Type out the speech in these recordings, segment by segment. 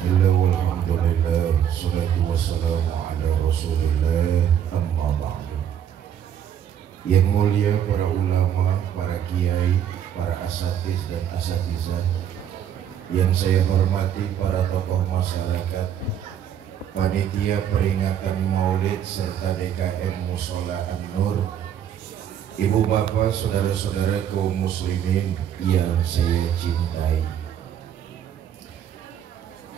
Bismillah walhamdulillah Salatu wassalamu ala rasulillah Amma ba'du. Yang mulia para ulama, para kiai, para asatiz dan asatizah, yang saya hormati para tokoh masyarakat, panitia peringatan Maulid serta DKM Mushola An-Nur, ibu bapak, saudara-saudara kaum muslimin yang saya cintai.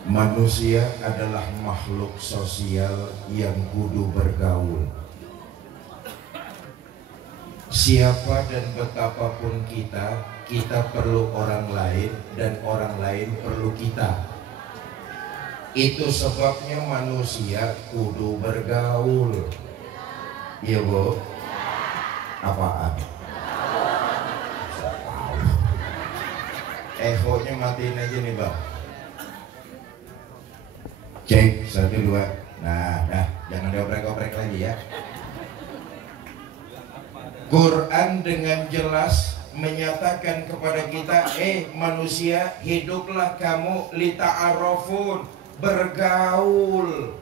Manusia adalah makhluk sosial yang kudu bergaul. Siapa dan betapapun kita perlu orang lain dan orang lain perlu kita. Itu sebabnya manusia kudu bergaul. Iya bu? Apaan? Ehonya matiin aja nih bang. Cek, 1, 2. Nah, dah, jangan dioprek-oprek lagi ya. Quran dengan jelas menyatakan kepada kita, manusia, hiduplah kamu lita'arafun, bergaul.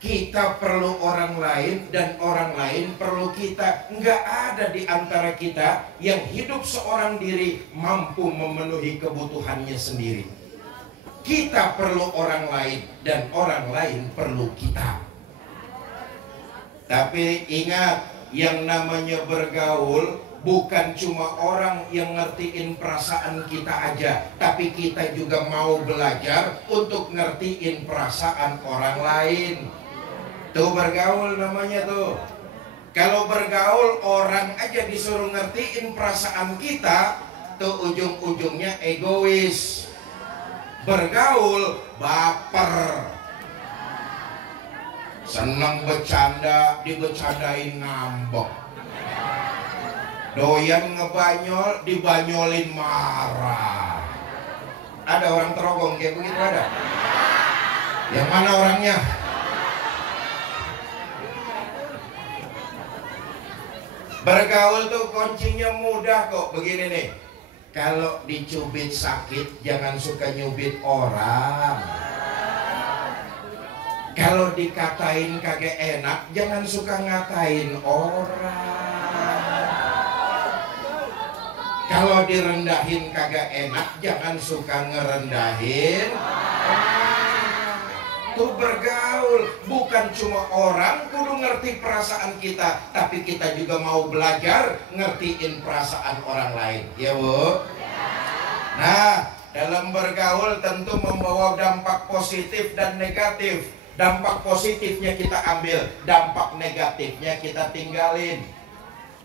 Kita perlu orang lain dan orang lain perlu kita. Enggak ada di antara kita yang hidup seorang diri mampu memenuhi kebutuhannya sendiri. Kita perlu orang lain dan orang lain perlu kita. Tapi ingat, yang namanya bergaul bukan cuma orang yang ngertiin perasaan kita aja, tapi kita juga mau belajar untuk ngertiin perasaan orang lain. Tuh bergaul namanya tuh. Kalau bergaul orang aja disuruh ngertiin perasaan kita, tuh ujung-ujungnya egois. Bergaul baper, senang bercanda, dibecandain ngambek, doyan ngebanyol, dibanyolin marah. Ada orang terogong kayak begitu ada? Yang mana orangnya? Bergaul tuh kuncinya mudah kok. Begini nih, kalau dicubit sakit, jangan suka nyubit orang. Kalau dikatain kagak enak, jangan suka ngatain orang. Kalau direndahin kagak enak, jangan suka ngerendahin. Tuh bergaul, bukan cuma orang kudu ngerti perasaan kita, tapi kita juga mau belajar ngertiin perasaan orang lain. Ya bu? Nah, dalam bergaul tentu membawa dampak positif dan negatif. Dampak positifnya kita ambil, dampak negatifnya kita tinggalin.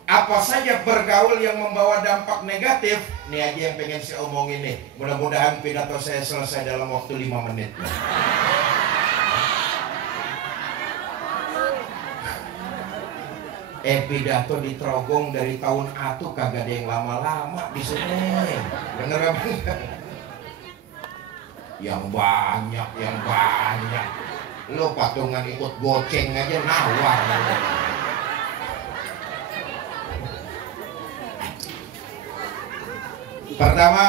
Apa saja bergaul yang membawa dampak negatif? Ini aja yang pengen saya omongin nih. Mudah-mudahan pidato saya selesai dalam waktu 5 menit. Pidato di Trogong dari tahun atu kagak ada yang lama-lama di sini. Bener apa? Yang banyak. Lo patungan ikut goceng aja nawar. Pertama,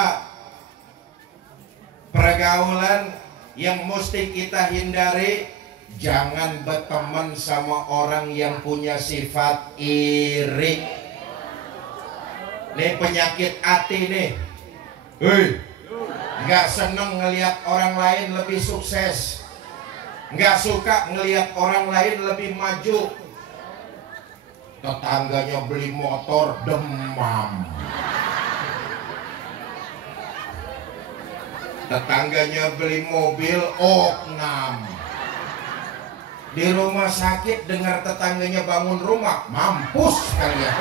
pergaulan yang mesti kita hindari, jangan berteman sama orang yang punya sifat iri. Nih penyakit hati nih. Nggak seneng ngelihat orang lain lebih sukses, nggak suka ngelihat orang lain lebih maju. Tetangganya beli motor, demam. Tetangganya beli mobil, oknam. Di rumah sakit dengar tetangganya bangun rumah, mampus kalian.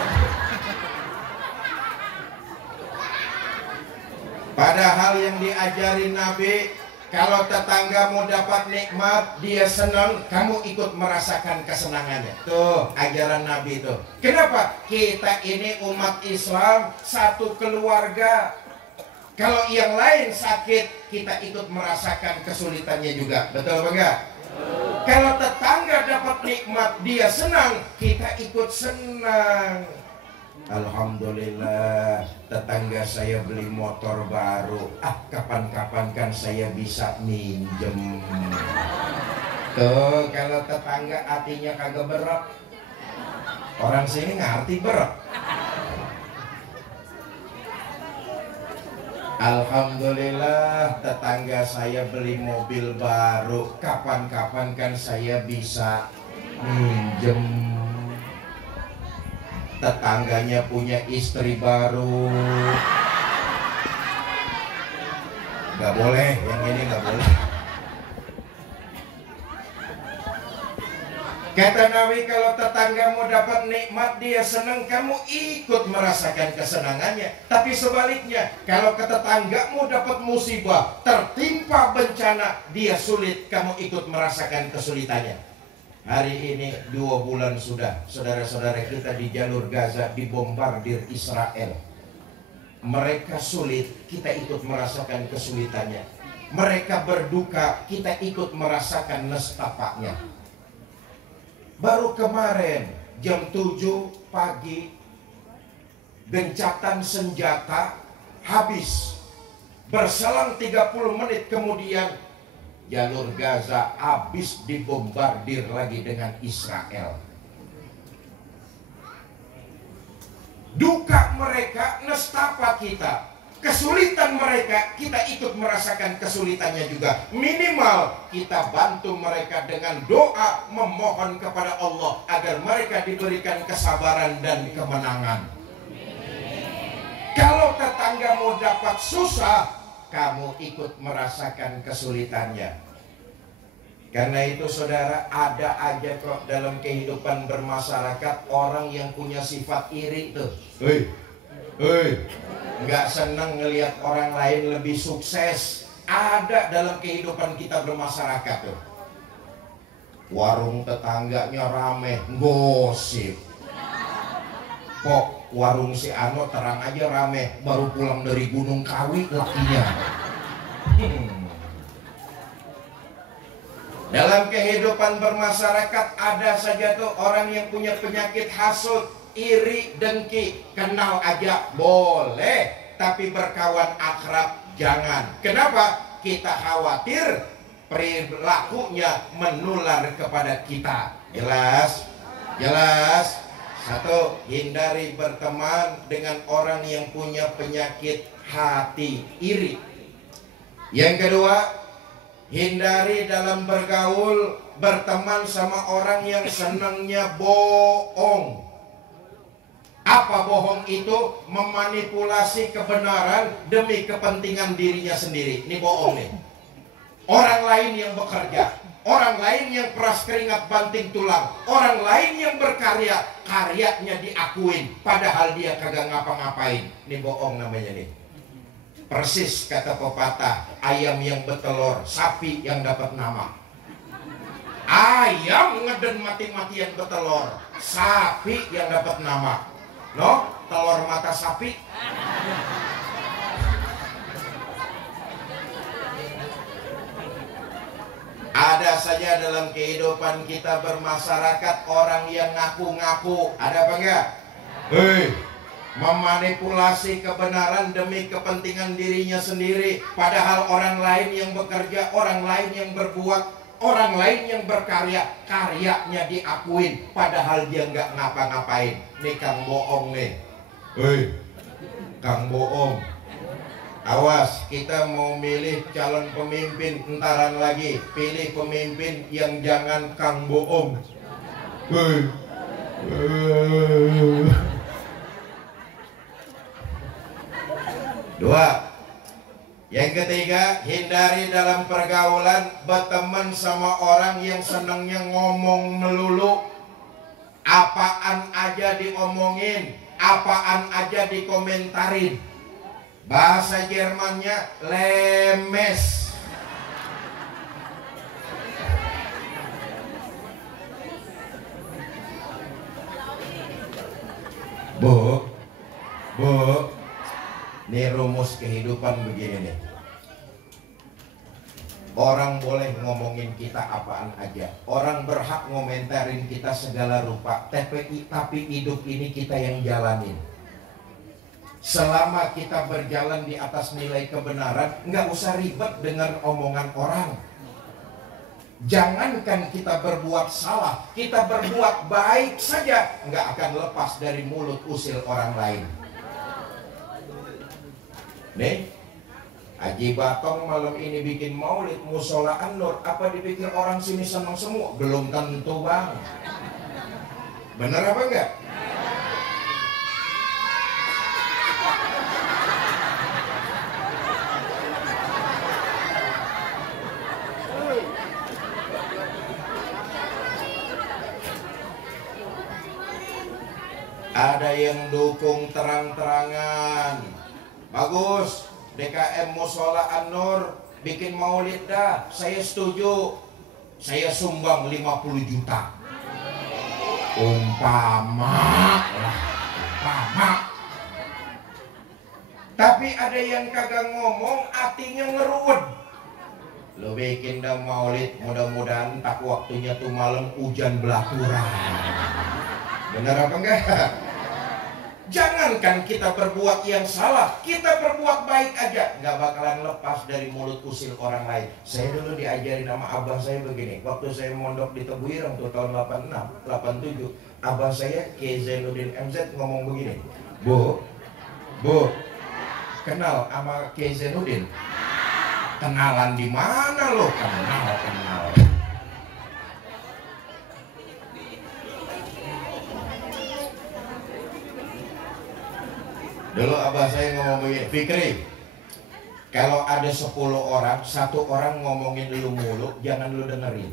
Padahal yang diajarin Nabi, kalau tetanggamu dapat nikmat, dia senang, kamu ikut merasakan kesenangannya. Tuh ajaran Nabi tuh. Kenapa? Kita ini umat Islam, satu keluarga. Kalau yang lain sakit, kita ikut merasakan kesulitannya juga. Betul apa enggak? Kalau tetangga dapat nikmat, dia senang, kita ikut senang. Alhamdulillah, tetangga saya beli motor baru. Kapan-kapan kan saya bisa minjem. Tuh, kalau tetangga hatinya kagak berat. Orang sini ngerti berat. Alhamdulillah, tetangga saya beli mobil baru. Kapan-kapan kan saya bisa minjem. Tetangganya punya istri baru. Gak boleh, yang ini gak boleh. Kata Nabi, kalau tetanggamu dapat nikmat, dia senang, kamu ikut merasakan kesenangannya. Tapi sebaliknya, kalau ke tetanggamu dapat musibah, tertimpa bencana, dia sulit, kamu ikut merasakan kesulitannya. Hari ini 2 bulan sudah saudara-saudara kita di jalur Gaza dibombardir Israel. Mereka sulit, kita ikut merasakan kesulitannya. Mereka berduka, kita ikut merasakan nestapanya. Baru kemarin jam 7 pagi, gencatan senjata habis. Berselang 30 menit kemudian, jalur Gaza habis dibombardir lagi dengan Israel. Duka mereka, nestapa kita. Kesulitan mereka, kita ikut merasakan kesulitannya juga. Minimal kita bantu mereka dengan doa, memohon kepada Allah agar mereka diberikan kesabaran dan kemenangan. Kalau tetanggamu dapat susah, kamu ikut merasakan kesulitannya. Karena itu saudara, ada aja kok dalam kehidupan bermasyarakat orang yang punya sifat iri tuh. Nggak seneng ngelihat orang lain lebih sukses. Ada dalam kehidupan kita bermasyarakat tuh. Warung tetangganya rame, gosip. Kok warung si Ano terang aja rame, baru pulang dari Gunung Kawi lakinya. Dalam kehidupan bermasyarakat ada saja tuh orang yang punya penyakit hasut, iri, dengki. Kenal aja boleh, tapi berkawan akrab jangan. Kenapa? Kita khawatir perilakunya menular kepada kita. Jelas? Jelas? 1, hindari berteman dengan orang yang punya penyakit hati iri. Yang kedua, hindari dalam bergaul, berteman sama orang yang senangnya bohong. Apa bohong itu? Memanipulasi kebenaran demi kepentingan dirinya sendiri. Ini bohong nih. Orang lain yang bekerja, orang lain yang peras keringat banting tulang, orang lain yang berkarya, karyanya diakuin, padahal dia kagak ngapa-ngapain. Ini bohong namanya nih. Persis kata pepatah, ayam yang betelur, sapi yang dapat nama. Ayam ngeden mati-matian betelur, sapi yang dapat nama. No, telur mata sapi. Ada saja dalam kehidupan kita bermasyarakat orang yang ngaku-ngaku. Ada apa enggak? Memanipulasi kebenaran demi kepentingan dirinya sendiri. Padahal orang lain yang bekerja, orang lain yang berbuat, orang lain yang berkarya, karyanya diakuin, padahal dia nggak ngapa-ngapain. Nih Kang Bohong nih. Kang Bohong. Awas, kita mau milih calon pemimpin entaran lagi. Pilih pemimpin yang jangan Kang Bohong. Dua. Yang ketiga, hindari dalam pergaulan berteman sama orang yang senangnya ngomong melulu. Apaan aja diomongin, apaan aja dikomentarin. Bahasa Jermannya lemes. Bu, ini rumus kehidupan begini nih. Orang boleh ngomongin kita apaan aja. Orang berhak ngomentarin kita segala rupa. Tapi hidup ini kita yang jalanin. Selama kita berjalan di atas nilai kebenaran, nggak usah ribet dengan omongan orang. Jangankan kita berbuat salah, kita berbuat baik saja nggak akan lepas dari mulut usil orang lain. Nih, Haji Batong malam ini bikin maulid Musola An-Nur. Apa dipikir orang sini senang semua? Belum tentu, Bang. Bener apa enggak? Ada yang dukung terang-terangan. Bagus, DKM Musola An-Nur bikin maulid dah. Saya setuju. Saya sumbang 50 juta. Umpama. Tapi ada yang kagak ngomong, artinya ngeruwet. Lo bikin dah maulid, mudah-mudahan tak waktunya tuh malam hujan belaturan. Benar apa enggak? Jangankan kita berbuat yang salah, kita berbuat baik aja nggak bakalan lepas dari mulut usil orang lain. Saya dulu diajarin sama abah saya begini. Waktu saya mondok di Tebuireng tuh tahun 86, 87, abah saya Kiai Zainuddin MZ ngomong begini. Bu, kenal sama Kiai Zainuddin? Kenalan di mana lo? Kenal. Dulu abah saya ngomong begini, Fikri, kalau ada 10 orang, 1 orang ngomongin lu mulu, jangan lu dengerin.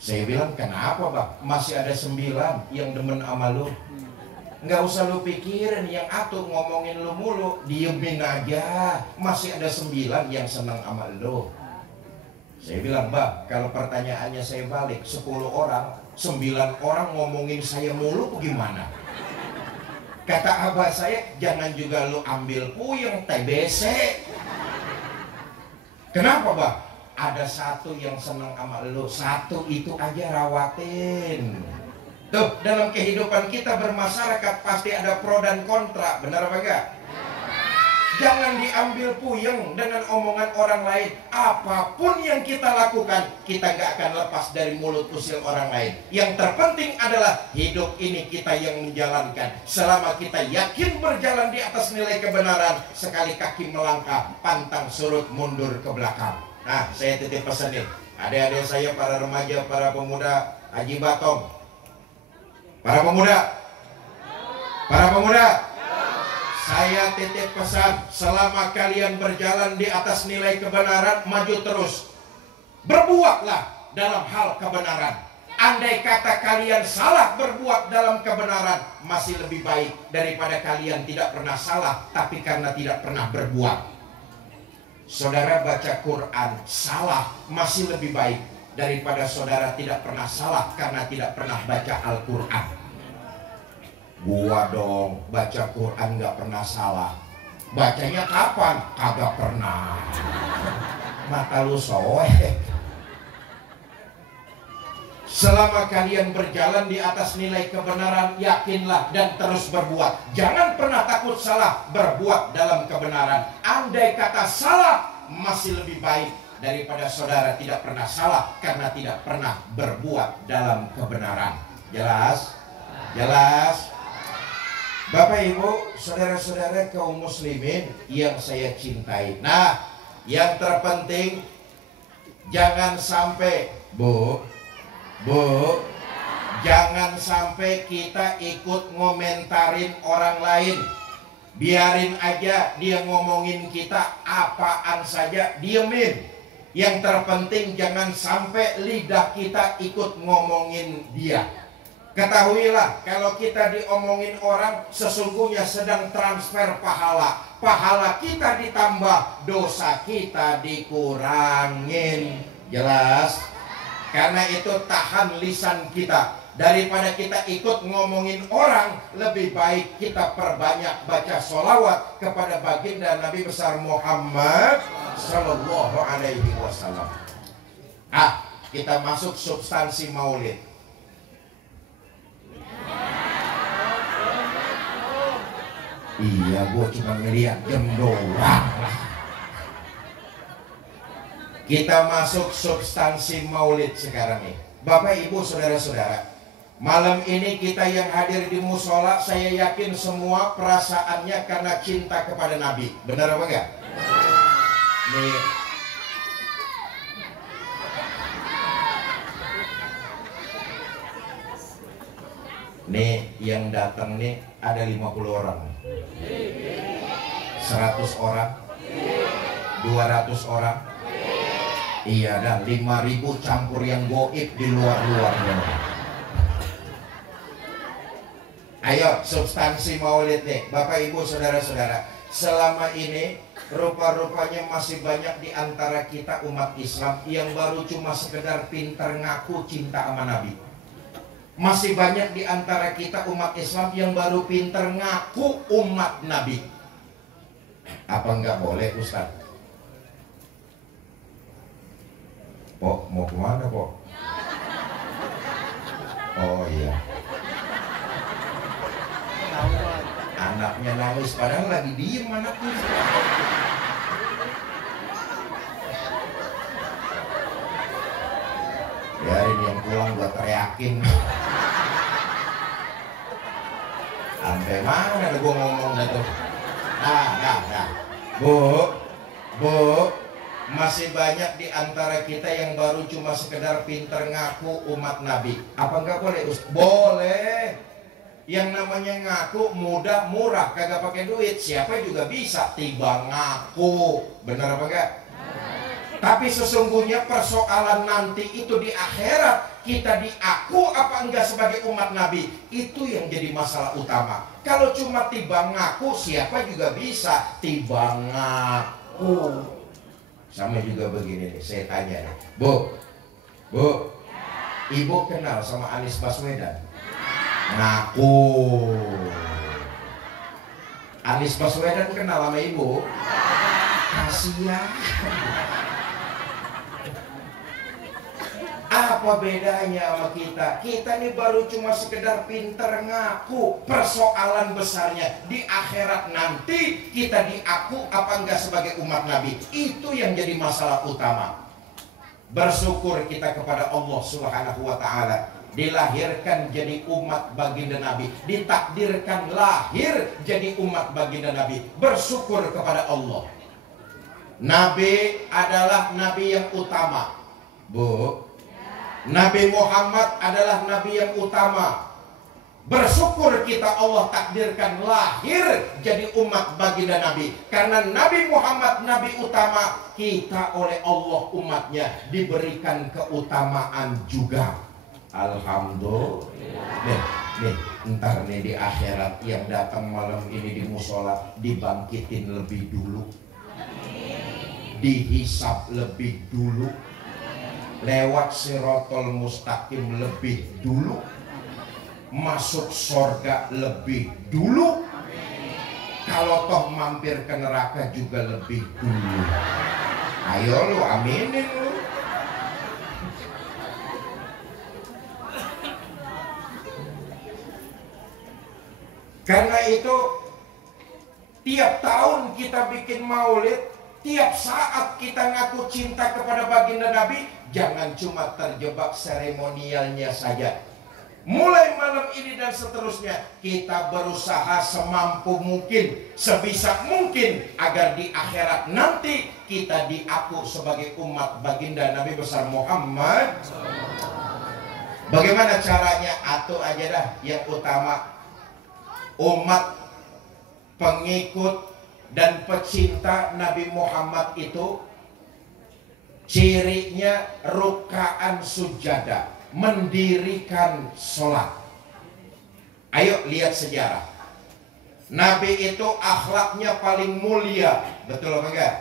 Saya bilang, kenapa Bang? Masih ada 9 yang demen sama lu. Nggak usah lu pikirin, yang atuh ngomongin lu mulu, diemin aja. Masih ada 9 yang senang sama lu. Saya bilang, Bang, kalau pertanyaannya saya balik, 10 orang, 9 orang ngomongin saya mulu, gimana? Kata abah saya, jangan juga lu ambil puyeng, TBC. Kenapa, Bang? Ada 1 yang senang sama lu, 1 itu aja rawatin. Tuh, dalam kehidupan kita bermasyarakat pasti ada pro dan kontra, benar apa enggak? Jangan diambil puyeng dengan omongan orang lain. Apapun yang kita lakukan, kita gak akan lepas dari mulut usil orang lain. Yang terpenting adalah hidup ini kita yang menjalankan. Selama kita yakin berjalan di atas nilai kebenaran, sekali kaki melangkah, pantang surut mundur ke belakang. Nah, saya titip pesan nih, adik-adik saya, para remaja, para pemuda, Haji Batong. Para pemuda, saya titip pesan, selama kalian berjalan di atas nilai kebenaran, maju terus. Berbuatlah dalam hal kebenaran. Andai kata kalian salah berbuat dalam kebenaran, masih lebih baik daripada kalian tidak pernah salah, tapi karena tidak pernah berbuat. Saudara baca Quran, salah masih lebih baik daripada saudara tidak pernah salah karena tidak pernah baca Al-Quran. Gua dong baca Quran gak pernah salah. Bacanya kapan? Kagak pernah. Mata lu soek. Selama kalian berjalan di atas nilai kebenaran, yakinlah dan terus berbuat. Jangan pernah takut salah, berbuat dalam kebenaran. Andai kata salah, masih lebih baik daripada saudara tidak pernah salah karena tidak pernah berbuat dalam kebenaran. Jelas? Jelas? Bapak Ibu, saudara-saudara kaum muslimin yang saya cintai. Nah, yang terpenting jangan sampai Bu, jangan sampai kita ikut ngomentarin orang lain. Biarin aja dia ngomongin kita apaan saja, diemin. Yang terpenting jangan sampai lidah kita ikut ngomongin dia. Ketahuilah, kalau kita diomongin orang, sesungguhnya sedang transfer pahala. Pahala kita ditambah, dosa kita dikurangin. Jelas? Karena itu tahan lisan kita. Daripada kita ikut ngomongin orang, lebih baik kita perbanyak baca sholawat kepada baginda Nabi besar Muhammad Sallallahu Alaihi Wasallam. Kita masuk substansi maulid. Iya, gue cuma ngeliat jam doang. Kita masuk substansi maulid sekarang nih. Bapak, Ibu, Saudara-saudara, malam ini kita yang hadir di musola, saya yakin semua perasaannya karena cinta kepada Nabi. Benar apa enggak? Nih, nih yang datang nih ada 50 orang, 100 orang, 200 orang. Iya, dan 5.000 campur yang goib di luar-luarnya. Ayo, substansi maulid nih, Bapak, Ibu, Saudara-saudara. Selama ini rupa-rupanya masih banyak di antara kita umat Islam yang baru cuma sekedar pintar ngaku cinta sama Nabi. Masih banyak di antara kita umat Islam yang baru pintar ngaku umat Nabi. Apa enggak boleh, Ustaz? Pok, mau kemana, Pok? Oh iya. Anaknya nangis, padahal lagi diem anaknya. Biarin yang pulang gua teriakin. Sampai mana ada gua ngomong dah tuh. Nah. Bu, masih banyak di antara kita yang baru cuma sekedar pinter ngaku umat Nabi. Apa enggak boleh, Ustaz? Boleh. Yang namanya ngaku mudah, murah, kagak pakai duit. Siapa juga bisa tiba ngaku. Benar apa enggak? Tapi sesungguhnya persoalan nanti itu di akhirat, kita diaku apa enggak sebagai umat Nabi, itu yang jadi masalah utama. Kalau cuma tiba ngaku, siapa juga bisa tiba ngaku. Sama juga begini nih, saya tanya nih, Bu, Ibu kenal sama Anies Baswedan? Ngaku. Anies Baswedan kenal sama Ibu? Kasihan. Apa bedanya sama kita? Kita nih baru cuma sekedar pinter ngaku. Persoalan besarnya di akhirat nanti kita diaku apa enggak sebagai umat Nabi. Itu yang jadi masalah utama. Bersyukur kita kepada Allah Subhanahu wa ta'ala, dilahirkan jadi umat baginda Nabi, ditakdirkan lahir jadi umat baginda Nabi. Bersyukur kepada Allah. Nabi adalah nabi yang utama, Bu. Nabi Muhammad adalah nabi yang utama. Bersyukur kita Allah takdirkan lahir jadi umat baginda Nabi. Karena Nabi Muhammad nabi utama, kita oleh Allah umatnya diberikan keutamaan juga. Alhamdulillah. Nih, ntar nih di akhirat yang datang malam ini di musola dibangkitin lebih dulu, dihisab lebih dulu, lewat Sirotol Mustaqim lebih dulu, masuk surga lebih dulu, kalau toh mampir ke neraka juga lebih dulu. Ayo lu aminin lu. Karena itu tiap tahun kita bikin maulid, tiap saat kita ngaku cinta kepada baginda Nabi, jangan cuma terjebak seremonialnya saja. Mulai malam ini dan seterusnya, kita berusaha semampu mungkin, sebisa mungkin, agar di akhirat nanti kita diaku sebagai umat baginda Nabi besar Muhammad. Bagaimana caranya? Atur aja dah. Yang utama, umat pengikut dan pecinta Nabi Muhammad itu cirinya rukaan sujada, mendirikan sholat. Ayo lihat sejarah. Nabi itu akhlaknya paling mulia, betul apa enggak?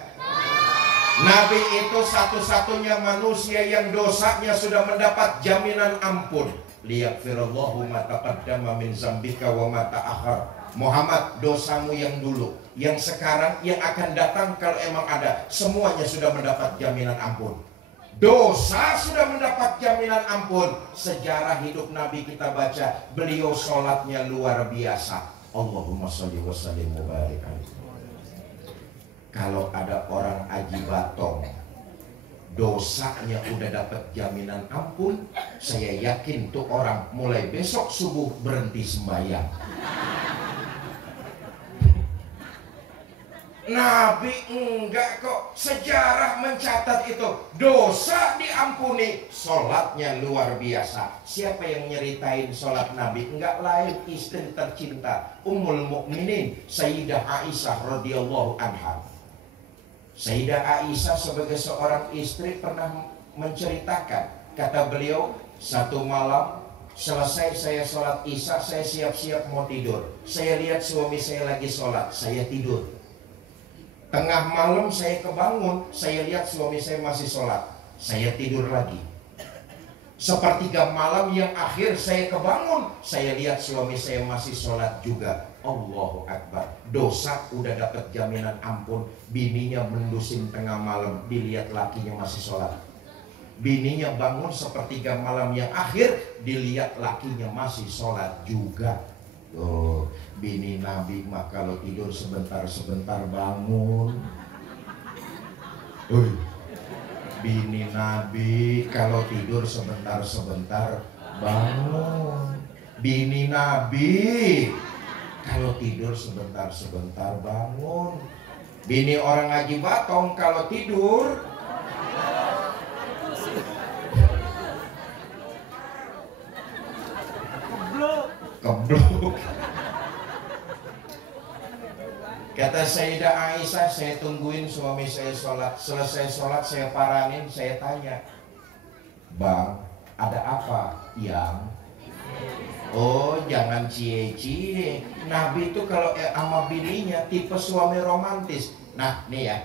Nabi itu satu-satunya manusia yang dosanya sudah mendapat jaminan ampun. Liyaghfirallahu ma taqaddama min zambika wa ma ta'akhkhar. Muhammad, dosamu yang dulu, yang sekarang, yang akan datang, kalau emang ada, semuanya sudah mendapat jaminan ampun. Dosa sudah mendapat jaminan ampun. Sejarah hidup Nabi kita baca, beliau sholatnya luar biasa. Allahumma sholli wa sallim wa barik alaihi. Kalau ada orang aji batong, dosanya udah dapat jaminan ampun, saya yakin tuh orang mulai besok subuh berhenti sembahyang. Nabi enggak kok. Sejarah mencatat itu, dosa diampuni, sholatnya luar biasa. Siapa yang nyeritain sholat Nabi? Enggak lain istri tercinta Ummul Mukminin Sayyidah Aisyah radhiyallahu anha. Sayyidah Aisyah sebagai seorang istri pernah menceritakan, kata beliau, satu malam selesai saya sholat isya, saya siap-siap mau tidur. Saya lihat suami saya lagi sholat, saya tidur. Tengah malam saya kebangun, saya lihat suami saya masih sholat, saya tidur lagi. Sepertiga malam yang akhir saya kebangun, saya lihat suami saya masih sholat juga. Allahu Akbar. Dosa udah dapat jaminan ampun. Bininya mendusin tengah malam, dilihat lakinya masih sholat. Bininya bangun sepertiga malam yang akhir, dilihat lakinya masih sholat juga. Oh, bini Nabi mah kalau tidur sebentar-sebentar bangun. Bini Nabi kalau tidur sebentar-sebentar bangun. Bini Nabi kalau tidur sebentar-sebentar bangun. Bini orang ngaji batong kalau tidur keblok. Kata Sayyidah Aisyah, saya tungguin suami saya sholat. Selesai sholat saya paranin, saya tanya, Bang, ada apa? Yang oh, jangan cie-cie. Nabi itu kalau sama bininya tipe suami romantis. Nah nih ya,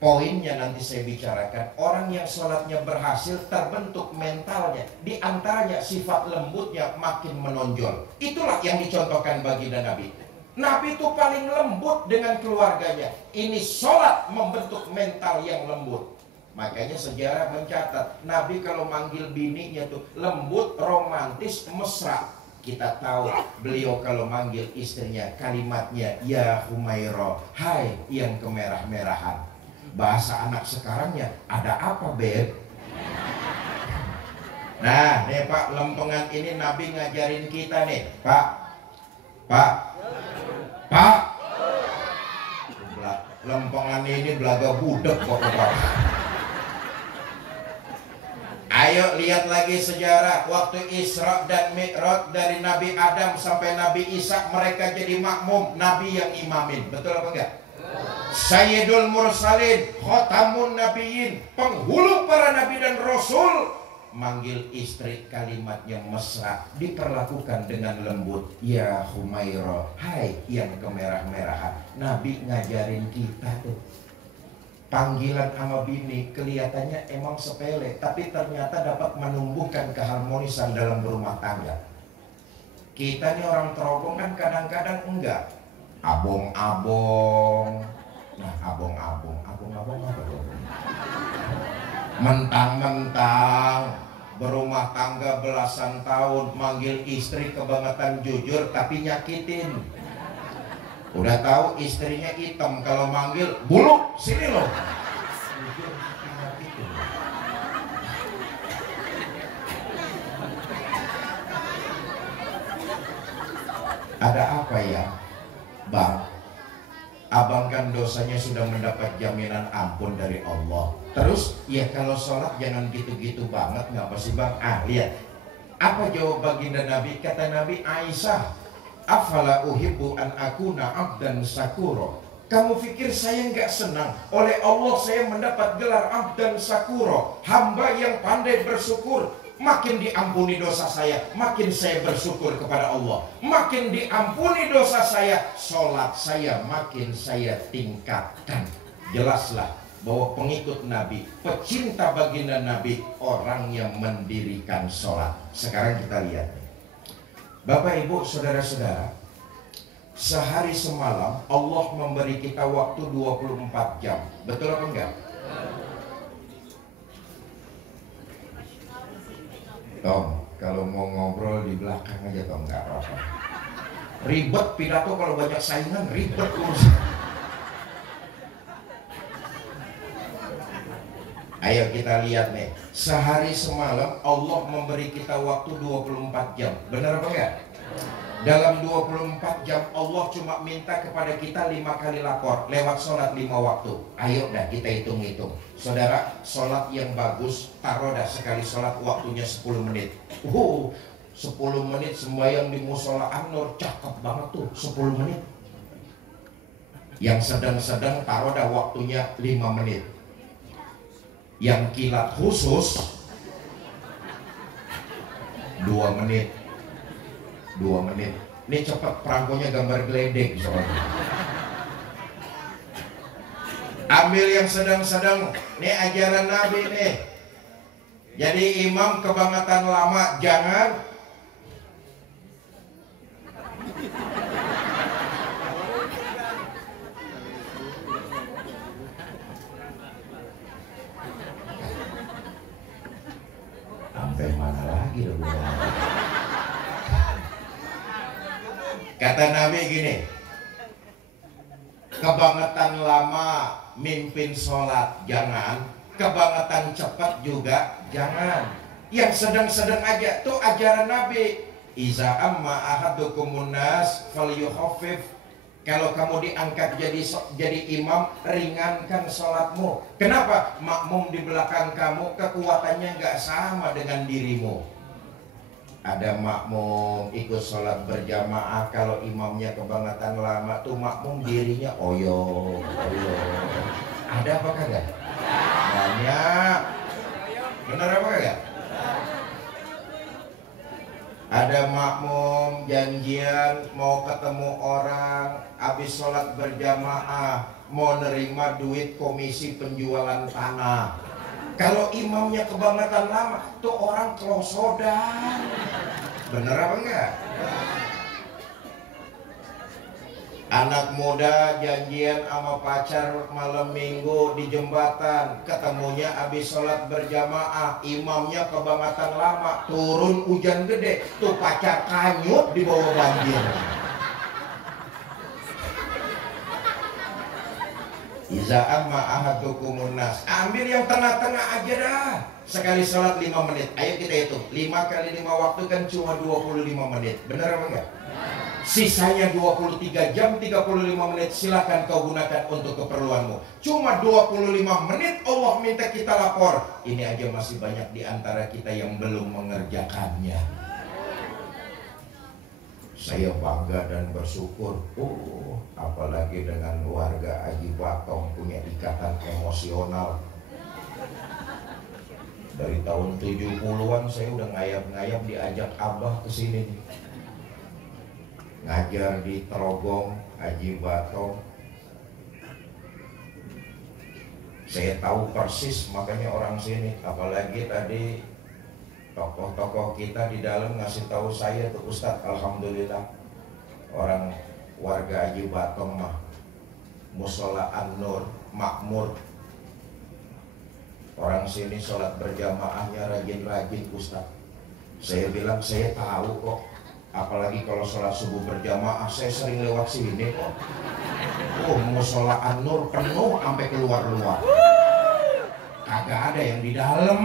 poinnya nanti saya bicarakan. Orang yang sholatnya berhasil, terbentuk mentalnya, di antaranya sifat lembutnya makin menonjol. Itulah yang dicontohkan baginda Nabi. Nabi itu paling lembut dengan keluarganya. Ini sholat membentuk mental yang lembut. Makanya sejarah mencatat, Nabi kalau manggil bininya tuh lembut, romantis, mesra. Kita tahu beliau kalau manggil istrinya kalimatnya ya Humairah, hai yang kemerah-merahan. Bahasa anak sekarangnya, ada apa beb? Nah nih Pak, lempengan ini Nabi ngajarin kita nih Pak. Lempengan ini belaga budek kok Pak. Ayo lihat lagi sejarah waktu Isra dan Mi'raj, dari Nabi Adam sampai Nabi Isa, mereka jadi makmum, Nabi yang imamin. Betul apa enggak? Sayyidul Mursalin, Khotamun Nabiyyin, penghulu para nabi dan rasul, manggil istri kalimatnya mesra, diperlakukan dengan lembut. Ya Humairah, hai yang kemerah-merahan. Nabi ngajarin kita tuh. Panggilan sama bini kelihatannya emang sepele, tapi ternyata dapat menumbuhkan keharmonisan dalam berumah tangga. Kita nih orang terobong kan kadang-kadang enggak. Abong-abong. Nah, abong-abong apa dong? Mentang-mentang berumah tangga belasan tahun, manggil istri kebangetan jujur tapi nyakitin. Udah tahu istrinya hitam, kalau manggil buluk sini loh. Ada apa ya, Bang? Abang kan dosanya sudah mendapat jaminan ampun dari Allah. Terus ya kalau sholat jangan gitu-gitu banget, ngapa sih Bang? Lihat apa jawab baginda Nabi. Kata Nabi, Aisyah, afala uhibbu an akuna abdan sakuro. Kamu pikir saya nggak senang oleh Allah saya mendapat gelar abdan sakuro, hamba yang pandai bersyukur. Makin diampuni dosa saya, makin saya bersyukur kepada Allah. Makin diampuni dosa saya, sholat saya makin saya tingkatkan. Jelaslah bahwa pengikut Nabi, pecinta baginda Nabi, orang yang mendirikan sholat. Sekarang kita lihat, Bapak Ibu saudara-saudara, sehari semalam Allah memberi kita waktu 24 jam. Betul apa enggak? Tom, kalau mau ngobrol di belakang aja Tom, enggak apa-apa. Ribet pidato kalau banyak saingan, ribet urusan. Ayo kita lihat nih, sehari semalam Allah memberi kita waktu 24 jam. Benar apa enggak? Dalam 24 jam Allah cuma minta kepada kita 5 kali lapor lewat sholat 5 waktu. Ayo dah kita hitung-hitung. Saudara, sholat yang bagus, taruh dah sekali sholat waktunya 10 menit. 10 menit sembahyang di musola An-Nur, cakep banget tuh 10 menit. Yang sedang-sedang taruh dah waktunya 5 menit. Yang kilat khusus 2 menit. 2 menit. Ini cepat, perangkonya gambar geledek soalnya. Ambil yang sedang-sedang. Ini ajaran Nabi nih. Jadi imam kebangetan lama jangan. Sampai mana lagi loh. Kata Nabi gini, kebangetan lama mimpin sholat jangan, kebangetan cepat juga jangan. Yang sedang-sedang aja tuh ajaran Nabi. Iza amma ahadukumun nas falyukhaffif. Kalau kamu diangkat jadi imam, ringankan sholatmu. Kenapa? Makmum di belakang kamu kekuatannya nggak sama dengan dirimu. Ada makmum ikut sholat berjamaah, kalau imamnya kebangetan lama tuh makmum dirinya oyo. Ada apa kagak? Banyak. Bener apa kagak? Ada makmum janjian mau ketemu orang, habis sholat berjamaah mau nerima duit komisi penjualan tanah. Kalau imamnya kebangetan lama, tuh orang kelosodan. Bener apa enggak? Anak muda janjian sama pacar malam minggu di jembatan, ketemunya habis sholat berjamaah, imamnya kebangetan lama, turun hujan gede, tuh pacar kanyut di bawah banjir. Iza amma ahadukumun nas. Ambil yang tengah-tengah aja dah. Sekali sholat 5 menit. Ayo kita hitung. 5 kali 5 waktu kan cuma 25 menit. Benar apa enggak? Sisanya 23 jam 35 menit silakan kau gunakan untuk keperluanmu. Cuma 25 menit Allah minta kita lapor. Ini aja masih banyak di antara kita yang belum mengerjakannya. Saya bangga dan bersyukur. Apalagi dengan warga Aji Batong punya ikatan emosional. Dari tahun 70-an saya udah ngayap-ngayap diajak Abah ke sini nih. Ngajar di Trogong, Aji Batong. Saya tahu persis makanya orang sini. Apalagi tadi tokoh-tokoh kita di dalam ngasih tahu saya tuh Ustadz, alhamdulillah orang warga Aji Batong mah musola An-Nur makmur. Orang sini sholat berjamaahnya rajin-rajin Ustadz. Saya bilang saya tahu kok. Apalagi kalau sholat subuh berjamaah saya sering lewat sini kok. Musola An-Nur penuh sampai keluar-luar. Kagak ada yang di dalam.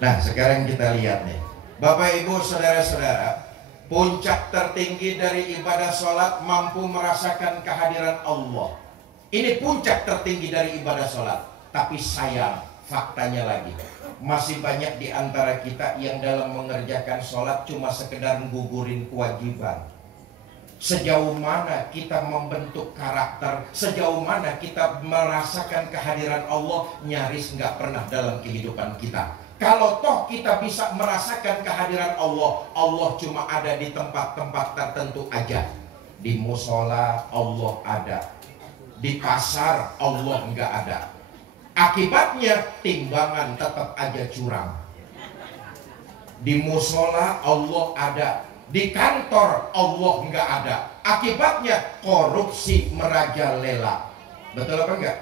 Nah sekarang kita lihat nih, Bapak Ibu saudara-saudara, puncak tertinggi dari ibadah sholat mampu merasakan kehadiran Allah. Ini puncak tertinggi dari ibadah sholat. Tapi sayang, faktanya lagi masih banyak di antara kita yang dalam mengerjakan sholat cuma sekedar gugurin kewajiban. Sejauh mana kita membentuk karakter, sejauh mana kita merasakan kehadiran Allah, nyaris nggak pernah dalam kehidupan kita. Kalau toh kita bisa merasakan kehadiran Allah, Allah cuma ada di tempat-tempat tertentu aja. Di musola Allah ada, di pasar Allah nggak ada. Akibatnya timbangan tetap aja curang. Di musola Allah ada, di kantor Allah nggak ada. Akibatnya korupsi merajalela. Betul apa enggak?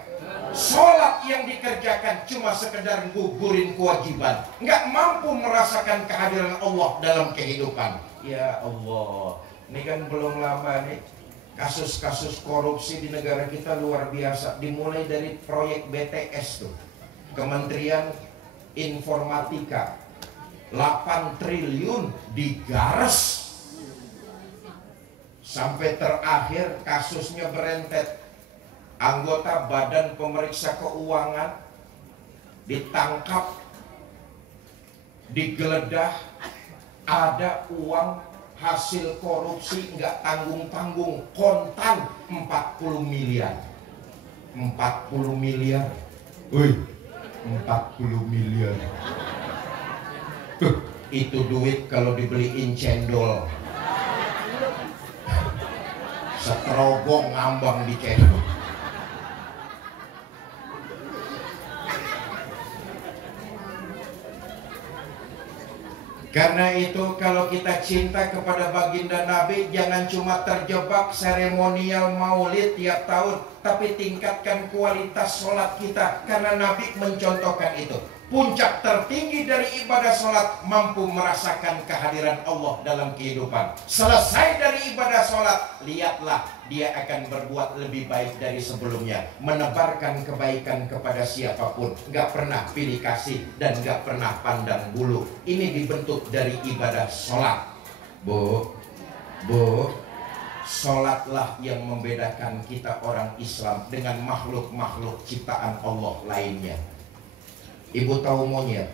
Sholat yang dikerjakan cuma sekedar gugurin kewajiban, nggak mampu merasakan kehadiran Allah dalam kehidupan. Ya Allah, ini kan belum lama nih kasus-kasus korupsi di negara kita luar biasa. Dimulai dari proyek BTS tuh, Kementerian Informatika, 8 triliun digares. Sampai terakhir kasusnya berentet. Anggota Badan Pemeriksa Keuangan ditangkap, digeledah, ada uang hasil korupsi nggak tanggung-tanggung, kontan 40 miliar. 40 miliar. Wih, 40 miliar. Itu duit kalau dibeliin cendol, seterogong ngambang di cendol. Karena itu kalau kita cinta kepada baginda Nabi, jangan cuma terjebak seremonial maulid tiap tahun, tapi tingkatkan kualitas sholat kita. Karena Nabi mencontohkan itu. Puncak tertinggi dari ibadah sholat, mampu merasakan kehadiran Allah dalam kehidupan. Selesai dari ibadah sholat, lihatlah dia akan berbuat lebih baik dari sebelumnya, menebarkan kebaikan kepada siapapun, gak pernah pilih kasih dan gak pernah pandang bulu. Ini dibentuk dari ibadah sholat. Bu, sholatlah yang membedakan kita orang Islam dengan makhluk-makhluk ciptaan Allah lainnya. Ibu tahu monyet?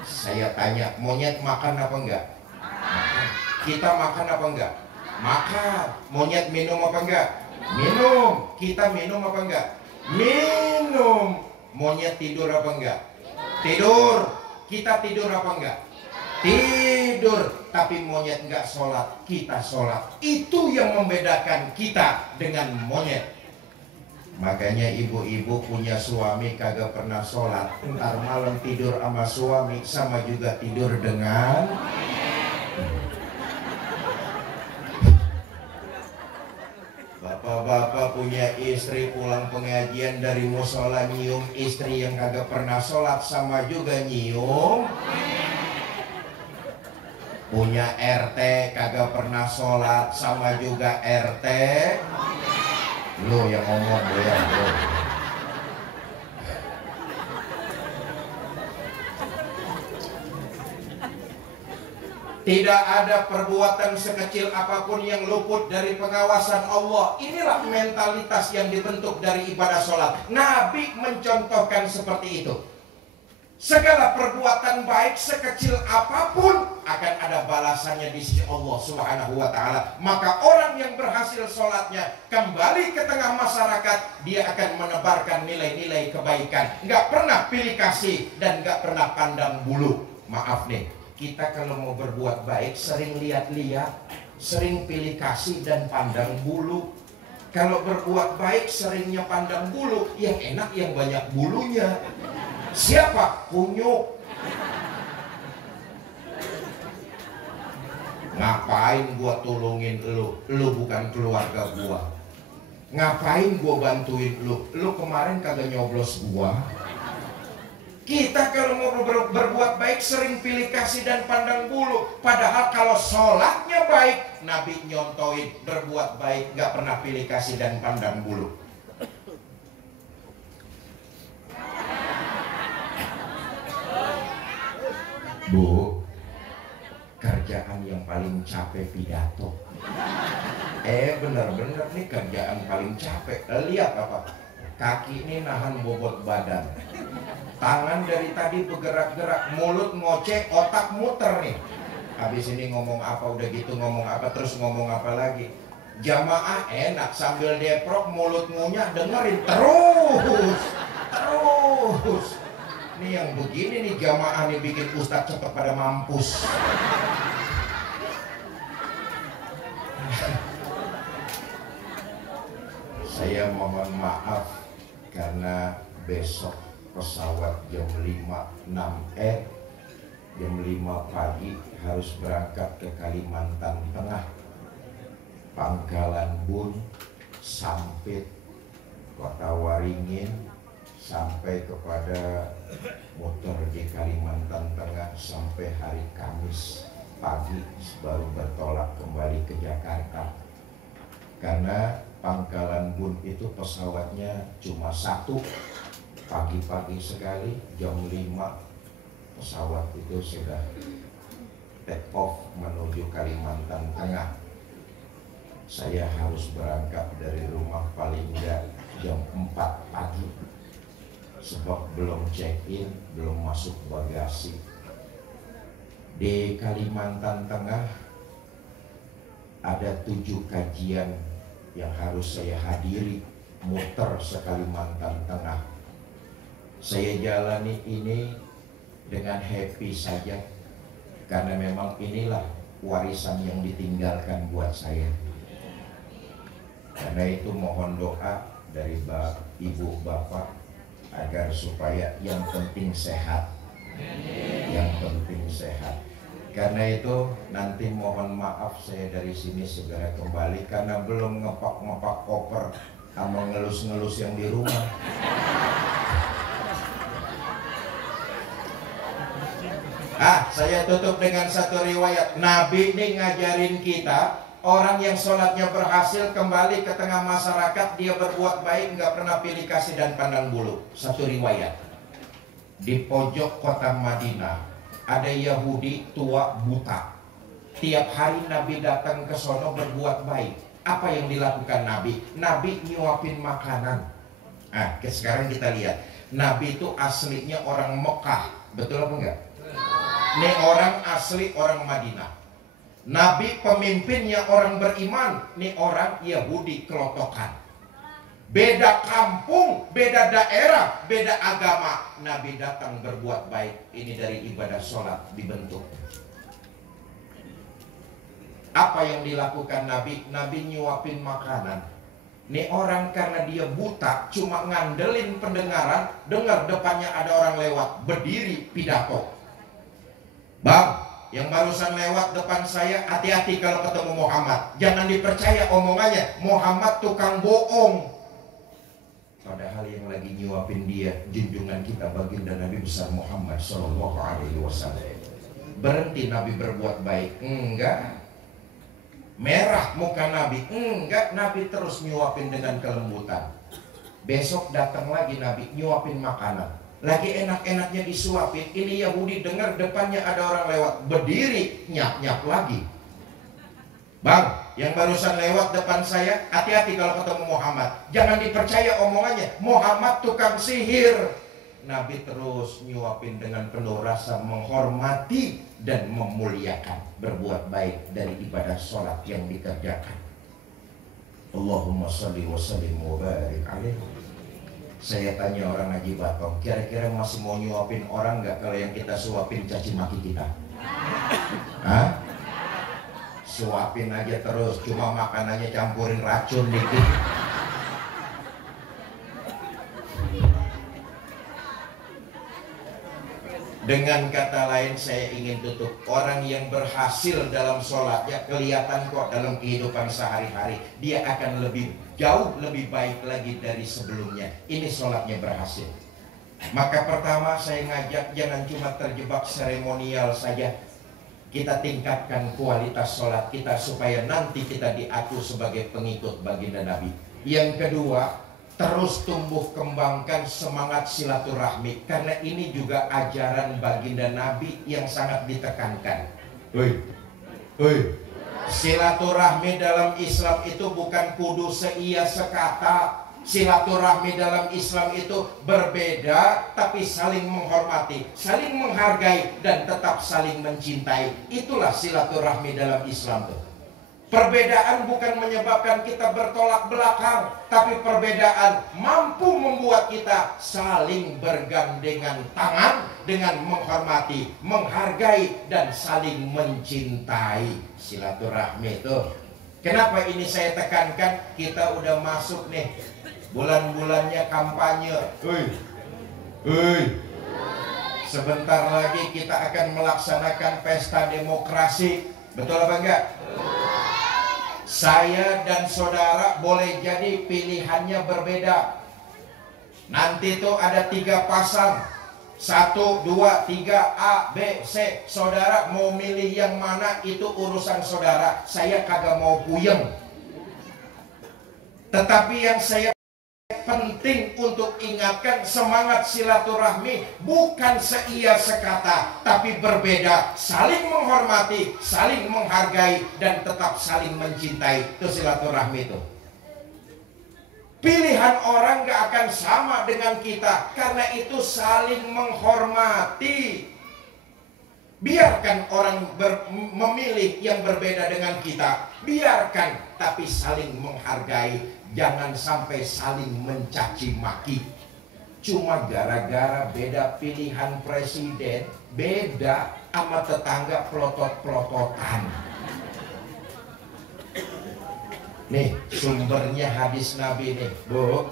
Saya tanya, monyet makan apa enggak? Makan. Kita makan apa enggak? Makan. Monyet minum apa enggak? Minum. Kita minum apa enggak? Minum. Monyet tidur apa enggak? Tidur. Kita tidur apa enggak? Tidur. Tapi monyet enggak sholat, kita sholat. Itu yang membedakan kita dengan monyet. Makanya ibu-ibu punya suami kagak pernah sholat, ntar malam tidur sama suami sama juga tidur dengan. Bapak-bapak punya istri pulang pengajian dari musola nyium istri yang kagak pernah sholat sama juga nyium. Punya RT kagak pernah sholat sama juga RT. Lo yang ngomong lo ya lo. Tidak ada perbuatan sekecil apapun yang luput dari pengawasan Allah. Inilah mentalitas yang dibentuk dari ibadah sholat. Nabi mencontohkan seperti itu. Segala perbuatan baik sekecil apapun akan ada balasannya di sisi Allah Subhanahu wa ta'ala. Maka orang yang berhasil sholatnya kembali ke tengah masyarakat, dia akan menebarkan nilai-nilai kebaikan. Nggak pernah pilih kasih dan nggak pernah pandang bulu. Maaf nih, kita kalau mau berbuat baik sering lihat-lihat, sering pilih kasih dan pandang bulu. Kalau berbuat baik seringnya pandang bulu, yang enak yang banyak bulunya. Siapa? Kunyuk. Ngapain gua tolongin lu? Lu bukan keluarga gua. Ngapain gua bantuin lu? Lu kemarin kagak nyoblos gua. Kita kalau mau berbuat baik sering pilih kasih dan pandang bulu. Padahal kalau sholatnya baik, Nabi nyontoin berbuat baik, gak pernah pilih kasih dan pandang bulu. Bu, kerjaan yang paling capek pidato. Bener-bener nih kerjaan paling capek. Lihat apa? Kaki ini nahan bobot badan. Tangan dari tadi bergerak-gerak, mulut ngoceh, otak muter nih. Habis ini ngomong apa, udah gitu ngomong apa, terus ngomong apa lagi. Jamaah enak sambil deprok, mulut ngunyah, dengerin terus. Ini yang begini nih jamaah nih bikin ustadz cepet pada mampus. Saya mohon maaf karena besok pesawat jam 5.06 jam 5 pagi harus berangkat ke Kalimantan Tengah, Pangkalan Bun, Sampit, Kota Waringin sampai kepada muter di Kalimantan Tengah sampai hari Kamis pagi baru bertolak kembali ke Jakarta. Karena Pangkalan Bun itu pesawatnya cuma satu, pagi-pagi sekali jam 5 pesawat itu sudah take off menuju Kalimantan Tengah. Saya harus berangkat dari rumah paling enggak jam 4 pagi sebab belum check-in, belum masuk bagasi. Di Kalimantan Tengah ada 7 kajian yang harus saya hadiri, muter se-Kalimantan Tengah. Saya jalani ini dengan happy saja, karena memang inilah warisan yang ditinggalkan buat saya. Karena itu mohon doa dari ibu bapak agar supaya yang penting sehat, yang penting sehat. Karena itu nanti mohon maaf saya dari sini segera kembali karena belum ngepak koper sama ngelus-ngelus yang di rumah. Saya tutup dengan satu riwayat. Nabi ini ngajarin kita, orang yang sholatnya berhasil kembali ke tengah masyarakat, dia berbuat baik, nggak pernah pilih kasih dan pandang bulu. Satu riwayat. Di pojok kota Madinah ada Yahudi tua buta. Tiap hari Nabi datang ke sono berbuat baik. Apa yang dilakukan Nabi? Nabi nyuapin makanan. Sekarang kita lihat. Nabi itu aslinya orang Mekah. Betul apa enggak? Ini orang asli orang Madinah. Nabi pemimpinnya orang beriman. Ini orang Yahudi kelotokan. Beda kampung, beda daerah, beda agama. Nabi datang berbuat baik. Ini dari ibadah sholat dibentuk. Apa yang dilakukan Nabi? Nabi nyuapin makanan. Ini orang karena dia buta, cuma ngandelin pendengaran. Dengar depannya ada orang lewat, berdiri pidato. Bang, yang barusan lewat depan saya, hati-hati kalau ketemu Muhammad. Jangan dipercaya omongannya, Muhammad tukang bohong. Padahal yang lagi nyuapin dia junjungan kita baginda Nabi besar Muhammad Sallallahu Alaihi Wasallam. Berhenti Nabi berbuat baik? Enggak. Merah muka Nabi? Enggak. Nabi terus nyuapin dengan kelembutan. Besok datang lagi Nabi nyuapin makanan. Lagi enak-enaknya disuapin. Ini Yahudi dengar depannya ada orang lewat, berdiri nyap-nyap lagi. Bang, yang barusan lewat depan saya, hati-hati kalau ketemu Muhammad. Jangan dipercaya omongannya, Muhammad tukang sihir. Nabi terus nyuapin dengan penuh rasa menghormati dan memuliakan. Berbuat baik dari ibadah sholat yang dikerjakan. Allahumma salli wa sallim wa barik alaihi. Saya tanya orang Haji Batong, kira-kira masih mau nyuapin orang nggak kalau yang kita suapin caci maki kita? Suapin aja terus, cuma makanannya campurin racun dikit. Dengan kata lain saya ingin tutup, orang yang berhasil dalam sholatnya kelihatan kok dalam kehidupan sehari-hari. Dia akan lebih jauh lebih baik lagi dari sebelumnya. Ini sholatnya berhasil. Maka pertama saya ngajak jangan cuma terjebak seremonial saja. Kita tingkatkan kualitas sholat kita supaya nanti kita diaku sebagai pengikut baginda Nabi. Yang kedua, terus tumbuh kembangkan semangat silaturahmi, karena ini juga ajaran baginda Nabi yang sangat ditekankan. Silaturahmi dalam Islam itu bukan kudu seia sekata. Silaturahmi dalam Islam itu berbeda, tapi saling menghormati, saling menghargai, dan tetap saling mencintai. Itulah silaturahmi dalam Islam itu. Perbedaan bukan menyebabkan kita bertolak belakang, tapi perbedaan mampu membuat kita saling bergandengan tangan dengan menghormati, menghargai, dan saling mencintai. Silaturahmi itu. Kenapa ini saya tekankan? Kita udah masuk nih bulan-bulannya kampanye. Sebentar lagi kita akan melaksanakan pesta demokrasi. Betul apa enggak? Saya dan saudara boleh jadi pilihannya berbeda, Nanti tuh ada 3 pasang, 1, 2, 3, A, B, C. Saudara mau milih yang mana itu urusan saudara. Saya kagak mau puyeng. Tetapi yang saya penting untuk ingatkan, semangat silaturahmi bukan seia sekata, tapi berbeda, saling menghormati, saling menghargai, dan tetap saling mencintai. Itu silaturahmi itu. Pilihan orang gak akan sama dengan kita, karena itu saling menghormati. Biarkan orang memilih yang berbeda dengan kita, biarkan, tapi saling menghargai. Jangan sampai saling mencaci maki. Cuma gara-gara beda pilihan presiden, beda sama tetangga pelotot-pelototan. Nih sumbernya hadis Nabi nih, Bu.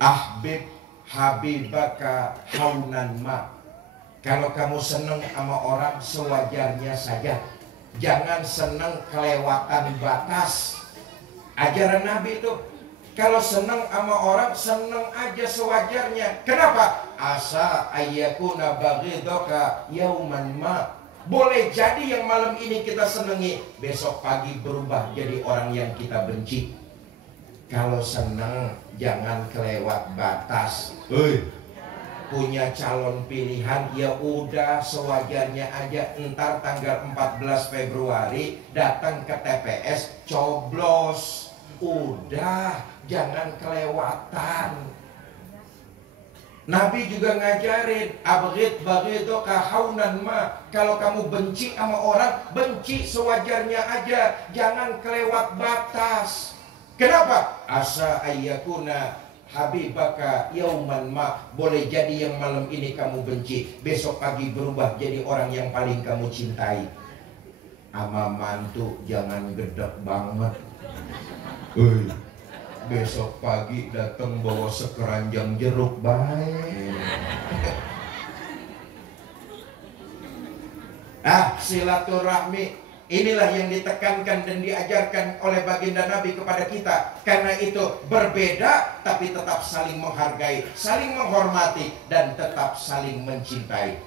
Ahbib habibaka haunan ma. Kalau kamu seneng sama orang, sewajarnya saja. Jangan seneng kelewatan batas. Ajaran Nabi itu, kalau seneng sama orang, seneng aja sewajarnya. Kenapa? Asa ayyakuna baghidaka yauman ma. Boleh jadi yang malam ini kita senengi, besok pagi berubah jadi orang yang kita benci. Kalau seneng, jangan kelewat batas. Punya calon pilihan, ya udah sewajarnya aja. Ntar tanggal 14 Februari datang ke TPS, coblos. Udah, jangan kelewatan. Nabi juga ngajarin, abghid baghiduka haunan ma. Kalau kamu benci sama orang, benci sewajarnya aja, jangan kelewat batas. Kenapa? Asa ayyakuna habibaka yauman ma. Boleh jadi yang malam ini kamu benci, besok pagi berubah jadi orang yang paling kamu cintai. Ama mantu jangan gedek banget. Besok pagi datang bawa sekeranjang jeruk, baik. Silaturahmi inilah yang ditekankan dan diajarkan oleh baginda Nabi kepada kita. Karena itu berbeda tapi tetap saling menghargai, saling menghormati, dan tetap saling mencintai.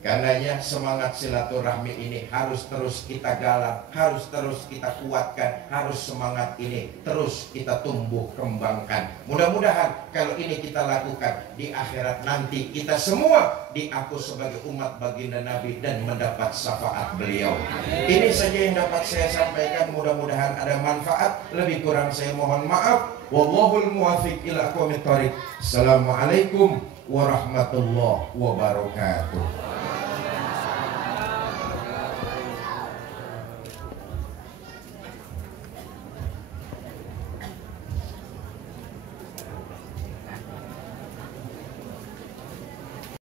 Karenanya semangat silaturahmi ini harus terus kita galak, harus terus kita kuatkan, harus semangat ini terus kita tumbuh kembangkan. Mudah-mudahan kalau ini kita lakukan, di akhirat nanti kita semua diaku sebagai umat baginda Nabi dan mendapat syafaat beliau. Ini saja yang dapat saya sampaikan, mudah-mudahan ada manfaat. Lebih kurang saya mohon maaf. Wallahul muwaffiq ila aqwamit thoriq. Assalamualaikum warahmatullahi wabarakatuh.